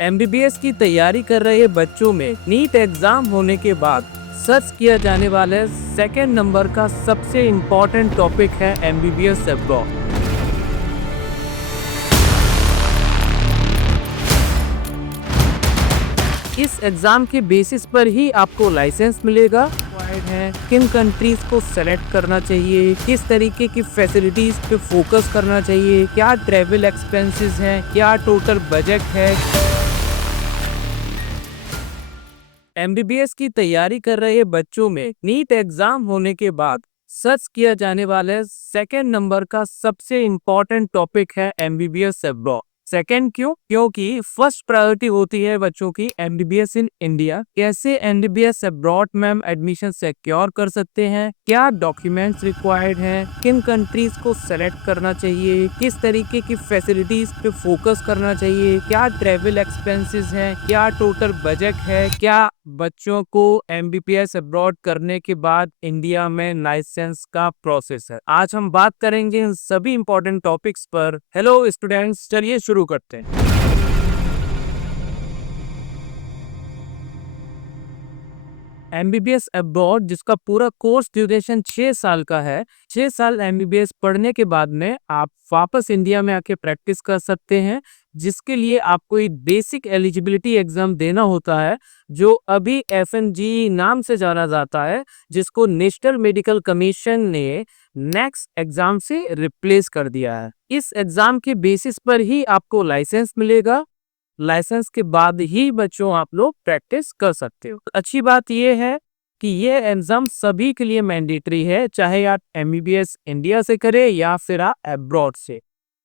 MBBS की तैयारी कर रहे बच्चों में नीट एग्जाम होने के बाद सर्च किया जाने वाले सेकेंड नंबर का सबसे इम्पोर्टेंट टॉपिक है एमबीबीएस अब्रॉड। इस एग्जाम के बेसिस पर ही आपको लाइसेंस मिलेगा। है किन कंट्रीज को सेलेक्ट करना चाहिए, किस तरीके की फैसिलिटीज पे फोकस करना चाहिए, क्या ट्रेवल एक्सपेंसेस हैं, क्या टोटल बजट है। एमबीबीएस की तैयारी कर रहे बच्चों में नीट एग्जाम होने के बाद सर्च किया जाने वाले सेकेंड नंबर का सबसे इम्पोर्टेंट टॉपिक है एमबीबीएस अब्रॉड। सेकेंड क्यों? क्योंकि फर्स्ट प्रायोरिटी होती है बच्चों की एमबीबीएस इन इंडिया। कैसे एमबीबीएस अब्रॉड में हम एडमिशन सिक्योर कर सकते हैं, क्या डॉक्यूमेंट्स रिक्वायर्ड हैं, किन कंट्रीज को सेलेक्ट करना चाहिए, किस तरीके की फैसिलिटीज पे फोकस करना चाहिए, क्या ट्रेवल एक्सपेंसेस हैं, क्या टोटल बजट है, क्या बच्चों को एमबीबीएस अब्रॉड करने के बाद इंडिया में लाइसेंस का प्रोसेस है। आज हम बात करेंगे इन सभी इंपॉर्टेंट टॉपिक्स पर। हेलो स्टूडेंट्स, चलिए शुरू करते हैं। एमबीबीएस अब्रॉड जिसका पूरा कोर्स ड्यूरेशन 6 साल का है। 6 साल एमबीबीएस पढ़ने के बाद में आप वापस इंडिया में आके प्रैक्टिस कर सकते हैं, जिसके लिए आपको एक बेसिक एलिजिबिलिटी एग्जाम देना होता है, जो अभी एफएमजी नाम से जाना जाता है, जिसको नेशनल मेडिकल कमीशन ने नेक्स्ट एग्जाम से रिप्लेस कर दिया है। इस एग्जाम के बेसिस पर ही आपको लाइसेंस मिलेगा। लाइसेंस के बाद ही बच्चों आप लोग प्रैक्टिस कर सकते हो। अच्छी बात यह है कि ये एग्जाम सभी के लिए मैंडेटरी है, चाहे आप एमबीबीएस इंडिया से करें या फिर आप अब्रॉड से।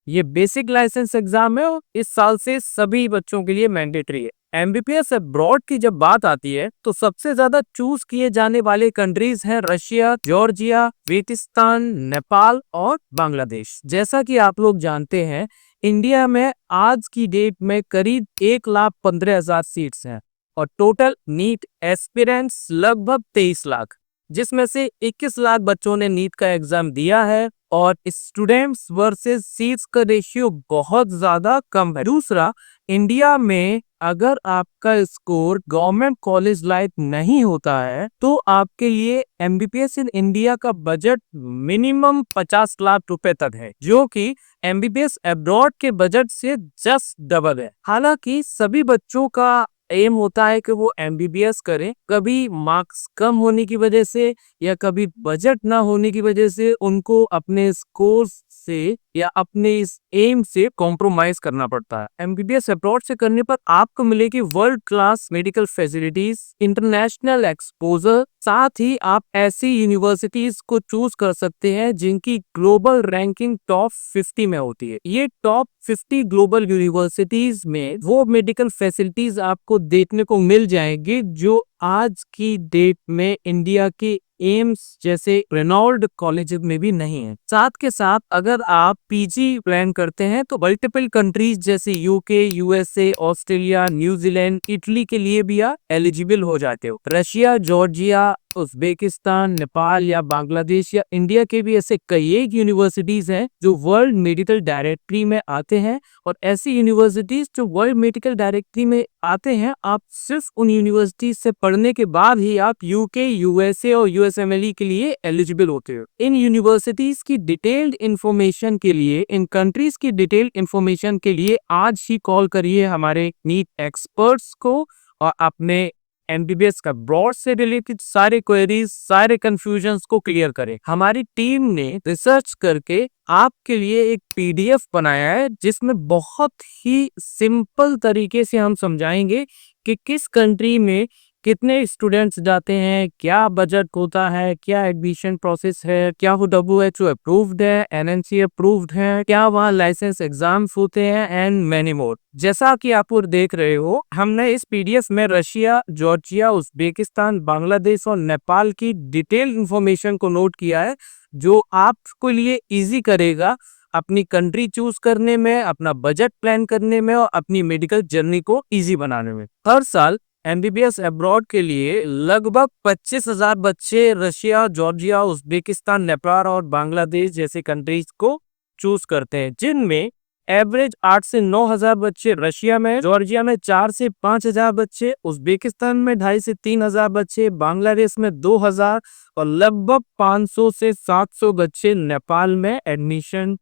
ये बेसिक लाइसेंस एग्जाम है और इस साल से सभी बच्चों के लिए मैंडेटरी है। एमबीबीएस अब्रॉड की जब बात आती है तो सबसे ज्यादा चूज किए जाने वाले कंट्रीज हैं रशिया, जॉर्जिया, वेतिस्तान, नेपाल और बांग्लादेश। जैसा कि आप लोग जानते हैं, इंडिया में आज की डेट में करीब 1,15,000 सीट्स हैं और टोटल नीट एस्पिरेंट्स लगभग 23 लाख, जिसमें से 21 लाख बच्चों ने नीट का एग्जाम दिया है और स्टूडेंट्स वर्सेस सीट्स का रेशियो बहुत ज्यादा कम है। दूसरा, इंडिया में अगर आपका स्कोर गवर्नमेंट कॉलेज लाइक नहीं होता है तो आपके लिए एमबीबीएस इन इंडिया का बजट मिनिमम 50 लाख रुपए तक है, जो कि एमबीबीएस अब्रॉड के बजट से जस्ट डबल है। हालांकि सभी बच्चों का एम होता है कि वो एमबीबीएस करें, कभी मार्क्स कम होने की वजह से या कभी बजट ना होने की वजह से उनको अपने स्कोर से या अपने इस एम से कॉम्प्रोमाइज करना पड़ता है। एमबीबीएस अब्रॉड से करने पर आपको मिलेगी world class medical facilities, international exposure, साथ ही आप ऐसी यूनिवर्सिटीज को चूज कर सकते हैं जिनकी ग्लोबल रैंकिंग टॉप 50 में होती है। ये टॉप 50 ग्लोबल यूनिवर्सिटीज में वो मेडिकल फैसिलिटीज आपको देखने को मिल जाएंगी जो आज की डेट में इंडिया के एम्स जैसे रेनॉल्ड कॉलेज में भी नहीं है। साथ के साथ अगर आप पीजी प्लान करते हैं तो मल्टीपल कंट्रीज जैसे UK, USA, Australia, New Zealand, Italy के लिए भी आप एलिजिबल हो जाते हो। रशिया, जॉर्जिया, उज्बेकिस्तान, नेपाल या बांग्लादेश या इंडिया के भी ऐसे कई एक यूनिवर्सिटीज हैं जो वर्ल्ड मेडिकल डायरेक्टरी में आते हैं, और ऐसी यूनिवर्सिटीज जो वर्ल्ड मेडिकल डायरेक्टरी में आते हैं, आप सिर्फ उन यूनिवर्सिटीज से पढ़ने के बाद ही आप यूके, यूएसए और यूएसएमएलई के लिए एलिजिबल होते हो। इन यूनिवर्सिटीज की डिटेल्ड इंफॉर्मेशन के लिए, इन कंट्रीज की डिटेल्ड इंफॉर्मेशन के लिए आज ही कॉल करिए हमारे नीट एक्सपर्ट्स को और अपने एमबीबीएस का ब्रॉड से रिलेटेड सारे क्वेरीज, सारे कंफ्यूजन्स को क्लियर करें। हमारी टीम ने रिसर्च करके आपके लिए एक पीडीएफ बनाया है जिसमें बहुत ही सिंपल तरीके से हम समझाएंगे कि किस कंट्री में कितने स्टूडेंट्स जाते हैं, क्या बजट होता है, क्या एडमिशन प्रोसेस है, क्या वो WHO अप्रूव्ड है, एनएनसी अप्रूव्ड है, क्या वहाँ लाइसेंस एग्जाम्स होते हैं एंड मैनी मोर। जैसा कि आप देख रहे हो, हमने इस पीडीएफ में रशिया, जॉर्जिया, उज्बेकिस्तान, बांग्लादेश और नेपाल की डिटेल इंफॉर्मेशन को नोट किया है, जो आपके लिए इजी करेगा अपनी कंट्री चूज करने में, अपना बजट प्लान करने में और अपनी मेडिकल जर्नी को इजी बनाने में। हर साल एमबीबीएस अब्रॉड के लिए लगभग 25,000 बच्चे रशिया, जॉर्जिया, उज्बेकिस्तान, नेपाल और बांग्लादेश जैसे कंट्रीज को चूज करते हैं, जिनमें एवरेज 8 से 9,000 बच्चे रशिया में, जॉर्जिया में 4 से 5,000 बच्चे, उज्बेकिस्तान में 2,500 से 3,000 बच्चे, बांग्लादेश में 2,000 और लगभग 500 से 700 बच्चे नेपाल में एडमिशन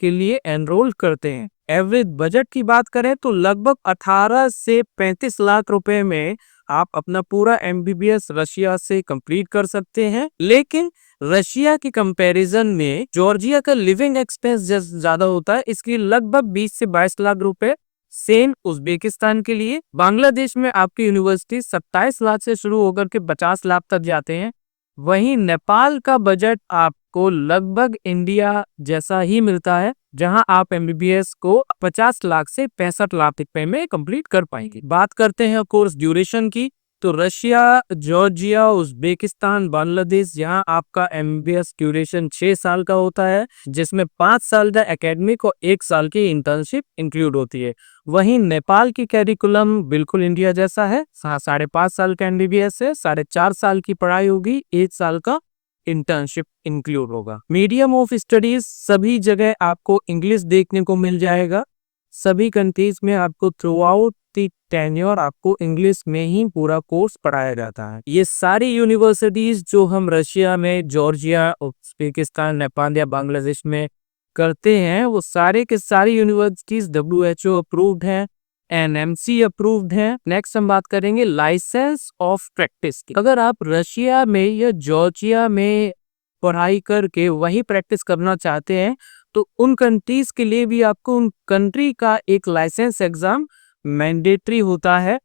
के लिए एनरोल करते हैं। एवरेज बजट की बात करें तो लगभग 18 से 35 लाख रुपए में आप अपना पूरा एमबीबीएस रशिया से कंप्लीट कर सकते हैं। लेकिन रशिया के कंपैरिजन में जॉर्जिया का लिविंग एक्सपेंस ज्यादा होता है, इसके लगभग 20 से 22 लाख रुपए। सेम उज्बेकिस्तान के लिए बांग्लादेश में आपकी यूनिवर्सिटी 27 लाख से शुरू होकर के 50 लाख तक जाते हैं। वहीं नेपाल का बजट आपको लगभग इंडिया जैसा ही मिलता है, जहां आप एमबीबीएस को 50 लाख से 65 लाख रुपए में कंप्लीट कर पाएंगे। बात करते हैं कोर्स ड्यूरेशन की, तो रशिया, जॉर्जिया, उज्बेकिस्तान, बांग्लादेश, यहाँ आपका एमबीबीएस ड्यूरेशन 6 साल का होता है, जिसमें 5 साल का एकेडमिक और 1 साल की इंटर्नशिप इंक्लूड होती है। वहीं नेपाल की कैरिकुलम बिल्कुल इंडिया जैसा है, 5.5 साल का एमबीबीएस है, 4.5 साल की पढ़ाई होगी, 1 साल का इंटर्नशिप इंक्लूड होगा। मीडियम ऑफ स्टडीज सभी जगह आपको इंग्लिश देखने को मिल जाएगा। सभी कंट्रीज में आपको थ्रू आउट दी टेन्योर आपको इंग्लिश में ही पूरा कोर्स पढ़ाया जाता है। ये सारी यूनिवर्सिटीज जो हम रशिया में, जॉर्जिया, उज्बेकिस्तान, नेपाल या बांग्लादेश में करते हैं, वो सारे के सारी यूनिवर्सिटीज WHO अप्रूव्ड हैं, NMC अप्रूव्ड है। नेक्स्ट हम बात करेंगे लाइसेंस ऑफ प्रैक्टिस की। अगर आप रशिया में या जॉर्जिया में पढ़ाई करके वही प्रैक्टिस करना चाहते हैं, तो उन कंट्रीज के लिए भी आपको उन कंट्री का एक लाइसेंस एग्जाम मैंडेटरी होता है।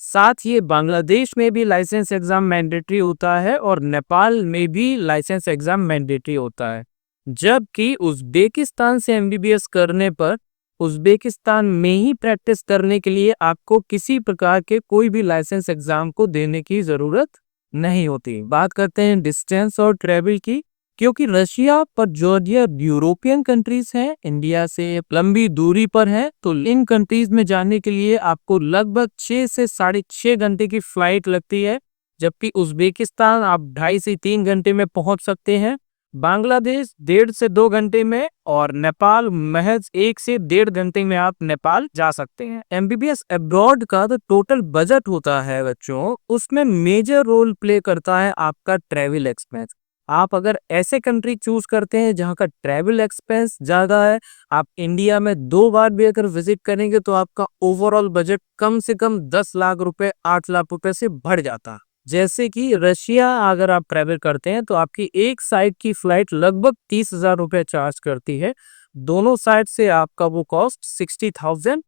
साथ ही बांग्लादेश में भी लाइसेंस एग्जाम मैंडेटरी होता है और नेपाल में भी लाइसेंस एग्जाम मैंडेटरी होता है। जबकि उज्बेकिस्तान से एमबीबीएस करने पर उज्बेकिस्तान में ही प्रैक्टिस करने के लिए आपको किसी प्रकार के कोई भी लाइसेंस एग्जाम को देने की जरूरत नहीं होती। बात करते हैं डिस्टेंस और ट्रेवल की, क्योंकि रशिया पर जॉर्जिया यूरोपियन कंट्रीज हैं, इंडिया से लंबी दूरी पर है, तो इन कंट्रीज में जाने के लिए आपको लगभग 6 से 6.5 घंटे की फ्लाइट लगती है, जबकि उज्बेकिस्तान आप 2.5 से 3 घंटे में पहुंच सकते हैं। बांग्लादेश 1.5 से 2 घंटे में और नेपाल महज 1 से 1.5 घंटे में आप नेपाल जा सकते हैं। एमबीबीएस अब्रॉड का जो टोटल बजट होता है बच्चों, उसमें मेजर रोल प्ले करता है आपका ट्रैवल एक्सपेंस। आप अगर ऐसे कंट्री चूज करते हैं जहां का ट्रैवल एक्सपेंस ज्यादा है, आप इंडिया में 2 बार भी अगर विजिट करेंगे तो आपका ओवरऑल बजट कम से कम 10 लाख रुपए, 8 लाख रुपए से बढ़ जाता है। जैसे कि रशिया अगर आप ट्रैवल करते हैं तो आपकी एक साइड की फ्लाइट लगभग 30,000 रुपए चार्ज करती है। दोनों साइड से आपका वो कॉस्ट 60,000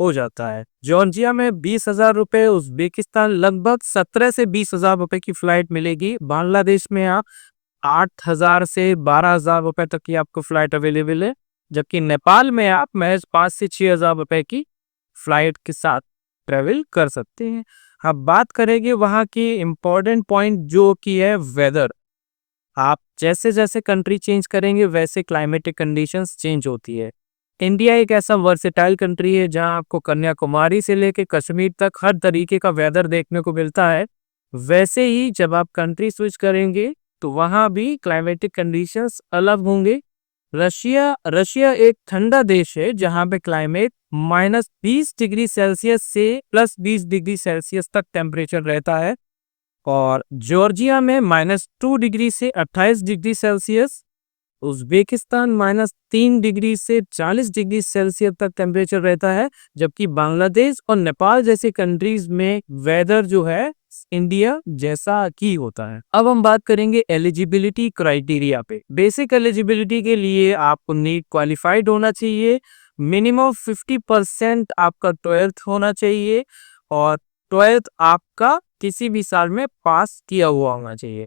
हो जाता है। जॉर्जिया में 20,000 रुपए, उज्बेकिस्तान लगभग 17 से 20,000 रुपए की फ्लाइट मिलेगी। बांग्लादेश में आप 8,000 से 12,000 रुपए तक की आपको फ्लाइट अवेलेबल है, जबकि नेपाल में आप महज 5 से 6,000 रुपए की फ्लाइट के साथ ट्रेवल कर सकते हैं। अब बात करेंगे वहाँ की इम्पोर्टेंट पॉइंट जो कि है वेदर। आप जैसे जैसे कंट्री चेंज करेंगे वैसे क्लाइमेटिक कंडीशंस चेंज होती है। इंडिया एक ऐसा वर्सेटाइल कंट्री है जहां आपको कन्याकुमारी से लेकर कश्मीर तक हर तरीके का वेदर देखने को मिलता है। वैसे ही जब आप कंट्री स्विच करेंगे तो वहां भी क्लाइमेटिक कंडीशंस अलग होंगे। रशिया रशिया एक ठंडा देश है जहां पे क्लाइमेट -20 डिग्री सेल्सियस से +20 डिग्री सेल्सियस तक टेम्परेचर रहता है, और जॉर्जिया में -2 डिग्री से 28 डिग्री सेल्सियस, उज्बेकिस्तान -3 डिग्री से 40 डिग्री सेल्सियस तक टेम्परेचर रहता है, जबकि बांग्लादेश और नेपाल जैसे कंट्रीज में वेदर जो है इंडिया जैसा की होता है। अब हम बात करेंगे एलिजिबिलिटी क्राइटेरिया पे। बेसिक एलिजिबिलिटी के लिए आपको नीट क्वालिफाइड होना चाहिए, मिनिमम 50% आपका 12th होना चाहिए और 12th आपका किसी भी साल में पास किया हुआ होना चाहिए।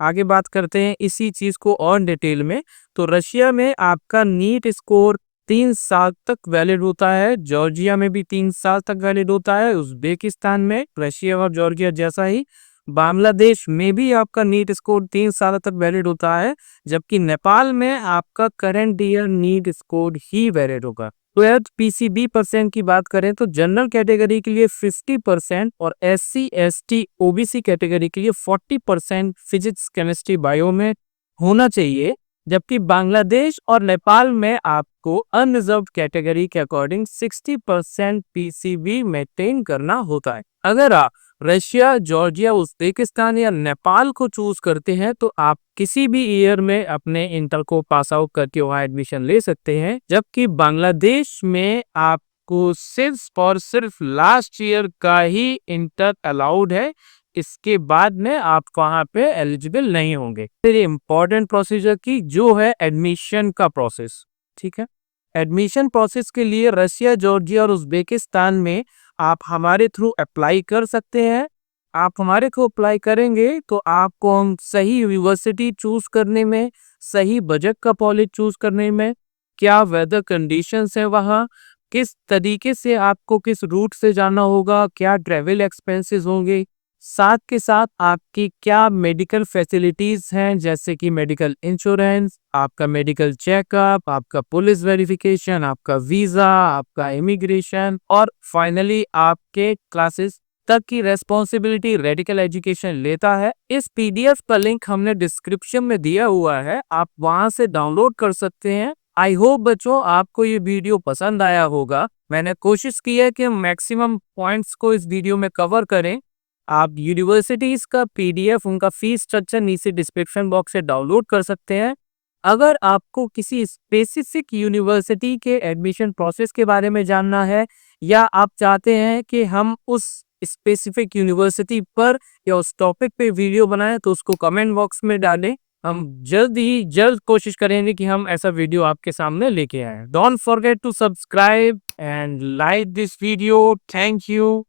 आगे बात करते हैं इसी चीज को और डिटेल में। तो रशिया में आपका नीट स्कोर 3 साल तक वैलिड होता है, जॉर्जिया में भी 3 साल तक वैलिड होता है, उज्बेकिस्तान में रशिया और जॉर्जिया जैसा ही बांग्लादेश में भी आपका नीट स्कोर 3 साल तक वैलिड होता है, जबकि नेपाल में आपका करंट ईयर नीट स्कोर ही वैलिड होगा। 12th पीसीबी परसेंट की बात करें तो जनरल कैटेगरी के लिए 50% और SC ST OBC कैटेगरी के लिए 40% फिजिक्स केमिस्ट्री बायो में होना चाहिए, जबकि बांग्लादेश और नेपाल में आपको अनरिजर्व्ड कैटेगरी के अकॉर्डिंग 60% पीसीबी मेंटेन करना होता है। अगर आप रशिया, जॉर्जिया, उज्बेकिस्तान या नेपाल को चूज करते हैं तो आप किसी भी ईयर में अपने इंटर को पास आउट करके वहाँ एडमिशन ले सकते हैं। जबकि बांग्लादेश में आपको सिर्फ और सिर्फ लास्ट ईयर का ही इंटर अलाउड है, इसके बाद में आप वहाँ पे एलिजिबल नहीं होंगे। फिर इम्पोर्टेंट प्रोसीजर की जो है एडमिशन का प्रोसेस, ठीक है। एडमिशन प्रोसेस के लिए रशिया, जॉर्जिया और उज्बेकिस्तान में आप हमारे थ्रू अप्लाई कर सकते हैं। आप हमारे को अप्लाई करेंगे तो आपको हम सही यूनिवर्सिटी चूज करने में, सही बजट का कॉलेज चूज करने में, क्या वेदर कंडीशंस है वहाँ, किस तरीके से आपको किस रूट से जाना होगा, क्या ट्रेवल एक्सपेंसेस होंगे, साथ के साथ आपकी क्या मेडिकल फैसिलिटीज हैं जैसे कि मेडिकल इंश्योरेंस, आपका मेडिकल चेकअप, आपका पुलिस वेरिफिकेशन, आपका वीजा, आपका इमिग्रेशन और फाइनली आपके क्लासेस तक की रेस्पॉन्सिबिलिटी रेडिकल एजुकेशन लेता है। इस पीडीएफ का लिंक हमने डिस्क्रिप्शन में दिया हुआ है, आप वहां से डाउनलोड कर सकते हैं। आई होप बच्चों आपको ये वीडियो पसंद आया होगा। मैंने कोशिश की है कि मैक्सिमम पॉइंट्स को इस वीडियो में कवर करें। आप यूनिवर्सिटीज का पीडीएफ, उनका फीस स्ट्रक्चर नीचे डिस्क्रिप्शन बॉक्स से डाउनलोड कर सकते हैं। अगर आपको किसी स्पेसिफिक यूनिवर्सिटी के एडमिशन प्रोसेस के बारे में जानना है या आप चाहते हैं कि हम उस स्पेसिफिक यूनिवर्सिटी पर या उस टॉपिक पे वीडियो बनाएं तो उसको कमेंट बॉक्स में डालें। हम जल्द कोशिश करेंगे कि हम ऐसा वीडियो आपके सामने लेके आए। Don't forget to subscribe and like this video. Thank you.